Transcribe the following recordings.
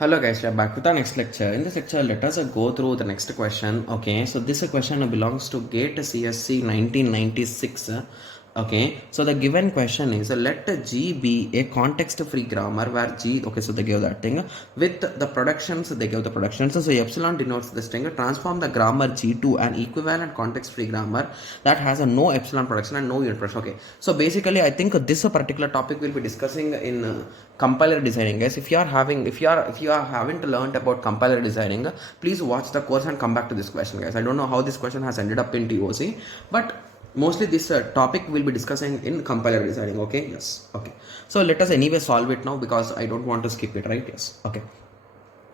Hello guys, we are back with our next lecture. In this lecture, let us go through the next question. Okay, so this question belongs to GATE CSC 1996. Okay, so the given question is let G be a context-free grammar where G, okay, so they give that thing with the productions, they give the productions. So epsilon denotes this thing. Transform the grammar G to an equivalent context-free grammar that has a no epsilon production and no unit production. Okay, so basically, I think this particular topic we'll be discussing in compiler designing. Guys, if you haven't learned about compiler designing, please watch the course and come back to this question, guys. I don't know how this question has ended up in TOC, but mostly this topic will be discussing in compiler designing. Okay, yes, okay, so let us anyway solve it now because I don't want to skip it, right? Yes,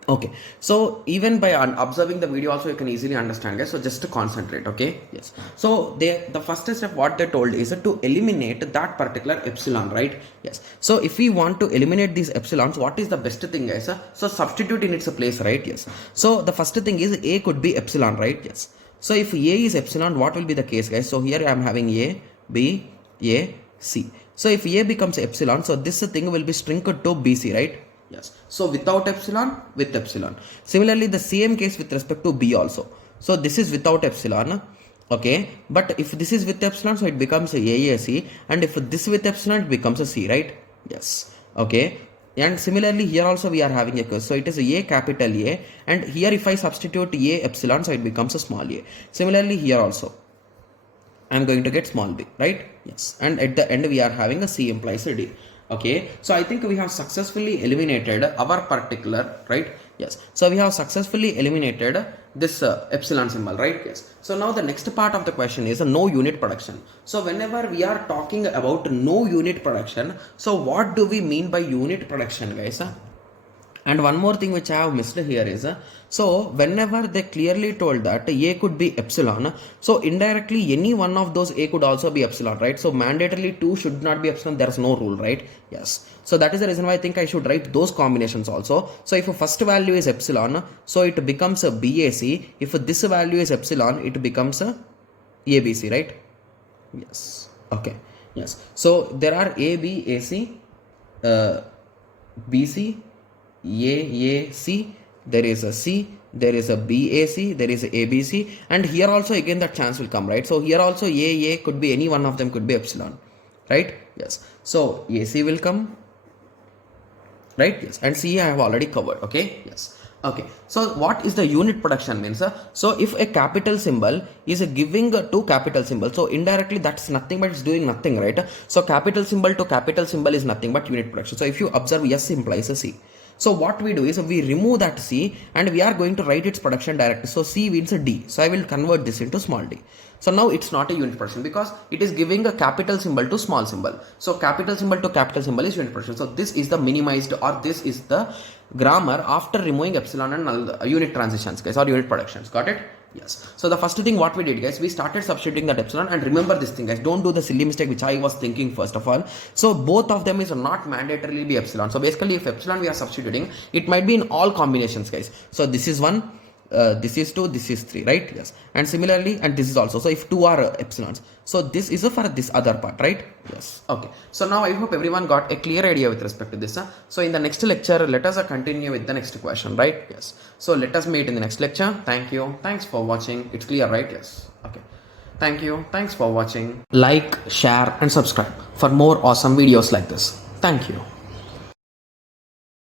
okay, so even by observing the video also you can easily understand, guys. So just to concentrate. Okay, yes, so the first step what they told is to eliminate that particular epsilon, right? Yes, so if we want to eliminate these epsilons, what is the best thing, guys? So substitute in its place, right? Yes, so the first thing is a could be epsilon, right? Yes, so if a is epsilon, what will be the case, guys? So here I am having a, b, a, c. So if a becomes epsilon, so this thing will be shrunk to bc, right? Yes, so without epsilon, with epsilon. Similarly, the same case with respect to b also. So this is without epsilon, okay, but if this is with epsilon, so it becomes a c, and if this with epsilon, it becomes a c, right? Yes, okay. And similarly here also we are having a case, so it is a capital A, and here if I substitute a epsilon, so it becomes a small a. Similarly here also I am going to get small b, right? Yes, and at the end we are having a c implies a d. Okay, so I think we have successfully eliminated our particular, right? Yes, so we have successfully eliminated this epsilon symbol, right? Yes, so now the next part of the question is no unit production. So whenever we are talking about no unit production, so what do we mean by unit production, guys? And one more thing which I have missed here is, so whenever they clearly told that a could be epsilon, so indirectly any one of those a could also be epsilon, right? So mandatorily 2 should not be epsilon, there is no rule, right? Yes, so that is the reason why I think I should write those combinations also. So if a first value is epsilon, so it becomes a BAC. If this value is epsilon, it becomes a ABC, right? Yes, okay, yes, so there are ABAC, BC, AAC, there is a C, there is a BAC, there is a ABC, and here also again that chance will come, right? So here also AA could be any one of them, could be epsilon, right? Yes, so AC will come, right? Yes, and C I have already covered. Okay, yes, okay, so what is the unit production means? So if a capital symbol is giving to capital symbol, so indirectly that's nothing but it's doing nothing, right? So capital symbol to capital symbol is nothing but unit production. So if you observe, S implies a C. So what we do is we remove that C and we are going to write its production directly. So C means a D. So I will convert this into small d. So now it's not a unit production because it is giving a capital symbol to small symbol. So capital symbol to capital symbol is unit production. So this is the minimized, or this is the grammar after removing epsilon and unit transitions, guys, or unit productions. Got it? Yes. So the first thing what we did, guys, we started substituting that epsilon, and remember this thing, guys, don't do the silly mistake which I was thinking first of all. So both of them is not mandatorily be epsilon. So basically if epsilon we are substituting, it might be in all combinations, guys. So this is 1, this is 2, this is 3, right? Yes, and similarly, and this is also, so if 2 are epsilons, so this is for this other part, right? Yes, okay, so now I hope everyone got a clear idea with respect to this. So in the next lecture, let us continue with the next question, right? Yes, so let us meet in the next lecture. Thank you, thanks for watching. It's clear, right? Yes, okay, thank you, thanks for watching. Like, share and subscribe for more awesome videos like this. Thank you.